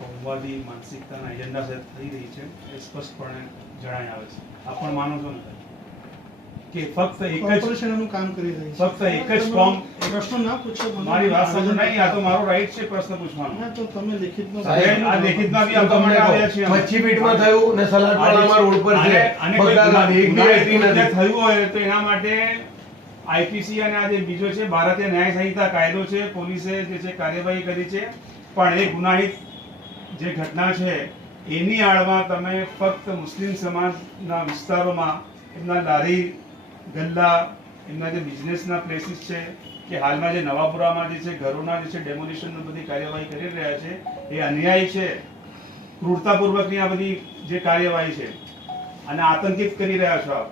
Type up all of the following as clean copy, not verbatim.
કોમવાદી માનસિકતાના agenda સાથે થઈ રહી છે એ સ્પષ્ટપણે જણાઈ આવે છે. આપ પણ માનો છો ને કે ફક્ત એક જ કોર્પોરેશનનું કામ કરી રહી છે. ફક્ત એક જ ફોર્મ પ્રશ્ન ના પૂછો. મારી વાત સમજો નહીં, આ તો મારો રાઈટ છે પ્રશ્ન પૂછવાનો. ના તો તમે લેખિતમાં સાહેબ, આ લેખિતમાં બી આપવા માટે આવ્યા છીએ અમે. મચ્છી પીટમાં થયું ને સલાડવાળામાં રોડ પર છે. અને કોઈ બગાડવાની એક બી એટી ગુનાહિત નથી. થયું હોય તો એના માટે આઈપીસી અને આ જે બીજો છે ભારતીય ન્યાય સંહિતા કાયદો છે, પોલીસે જે છે કાર્યવાહી કરી છે, પણ એ ગુનાહિત જે ઘટના છે એની આડમાં તમે ફક્ત મુસ્લિમ સમાજના વિસ્તારોમાં એમના લારી ગલ્લા, એમના જે બિઝનેસના પ્લેસીસ છે કે હાલમાં જે નવાપુરામાં જે છે ઘરોના જે છે ડેમોલિશનની બધી કાર્યવાહી કરી રહ્યા છે એ અન્યાય છે, ક્રૂરતાપૂર્વકની આ બધી જે કાર્યવાહી છે અને આતંકિત કરી રહ્યા છો આપ.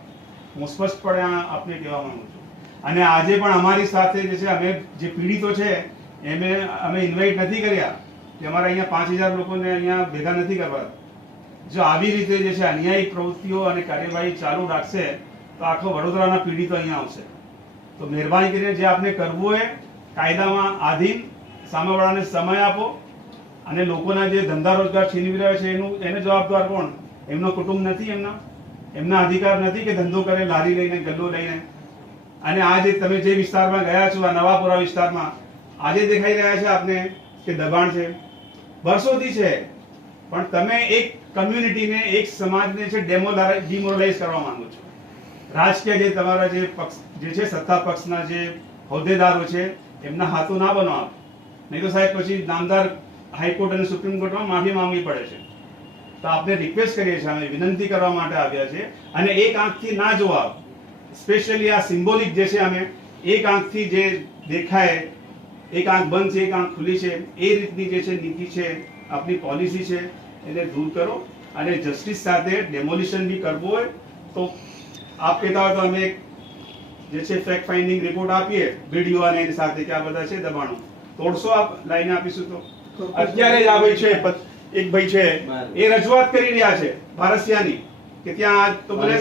હું સ્પષ્ટપણે આપને કહેવા માંગુ છું. અને આજે પણ અમારી સાથે જે છે અમે જે પીડિતો છે અમે ઇન્વાઇટ નથી કર્યા કે અમારા અહીંયા 5000 લોકોને અહીંયા ભેગા નથી કરવા. જો આવી રીતે જે છે અન્યાયી પ્રવૃત્તિઓ અને કાર્યવાહી ચાલુ રાખશે તો આખો વડોદરાના પીડિતો અહીંયા આવશે. તો મહેરબાની કરીને જે આપને કરવું હોય કાયદામાં આધીન સામેવાળાને સમય આપો અને લોકોના જે ધંધા રોજગાર છીનવી રહ્યા છે એને જવાબદાર કોણ? એમનો કુટુંબ નથી, એમના અધિકાર નથી કે ધંધો કરે લારી લઈને ગલ્લો લઈને. અને આજે તમે જે વિસ્તારમાં ગયા છો આ નવાપુરા વિસ્તારમાં આજે દેખાઈ રહ્યા છે આપને કે દબાણ છે, વર્ષોથી છે, પણ તમે એક કમ્યુનિટીને એક સમાજને છે ડિમોરલાઇઝ કરવા માંગો છો. રાજકીય જે તમારા જે પક્ષ જે છે સત્તા પક્ષના જે હોદ્દેદારો છે એમના હાથો ના બનો આપ, નહીં તો સાહેબ પછી નામદાર હાઈકોર્ટ અને સુપ્રીમ કોર્ટમાં માફી માંગવી પડે છે. તો આપને રિક્વેસ્ટ કરીએ છીએ, અમે વિનંતી કરવા માટે આવ્યા છે. અને એક આંખથી ના જોવા, સ્પેશિયલી આ સિમ્બોલિક જે છે અમે એક આંખથી જે દેખાય, એક આંખ બંધ છે એક આંખ ખુલ્લી છે, એ રીતની જે છે નીતિ છે આપની પોલિસી છે એને દૂર કરો. અને જસ્ટિસ સાથે ડેમોલિશન બી કરવું હોય તો આપ કહેતા હોય તો અમે જે છે ફેક્ટ ફાઇન્ડિંગ રિપોર્ટ આપીએ વિડીયો અને એની સાથે કે આ બધા છે દબાણો તોડશો આપ લાઈને આપીશું. તો અત્યારે જ આ ભાઈ છે એક ભાઈ છે એ રજૂઆત કરી રહ્યા છે ભારસિયાની કે ત્યાં તો ભલે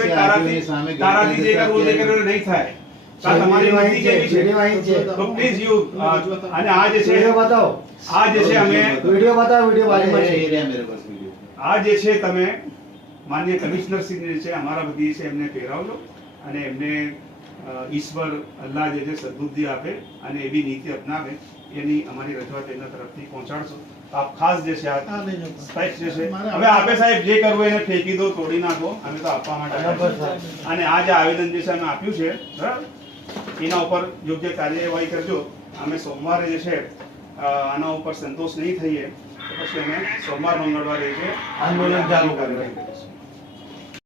તારાથી જે કરવું તે કરવું નહીં થાય. તમારી નીતિ કેવી છે તો પ્લીઝ યુ અને આ જે છે આ જે છે અમે વિડિયો બતાવો. વિડિયો બાજુમાં છે. આ જે છે તમે માનનીય કમિશનર શ્રી છે અમારા બધી છે એમને પહેરાવજો અને એમને ઈશ્વર અલ્લાહ જે છે સદબુદ્ધિ આપે અને એવી નીતિ અપનાવે એની અમારી રજૂઆત એમના તરફથી પહોંચાડશો. આપ ખાસ જે છે આ સ્પેક્સ જે છે હવે આપે સાહેબ જે કરવું એને ફેંકી દો, તોડી નાખો, અમે તો આપવા માટે. અને આ જે આવેદન જે છે અમે આપ્યું છે બરાબર, એના ઉપર યોગ્ય કાર્યવાહી કરજો. અમે સોમવારે જે છે આના ઉપર સંતોષ નહીં થઈએ તો પછી અમે સોમવાર મંગળવારે છે આંદોલન ચાલુ કાર્યવાહી કરીશું.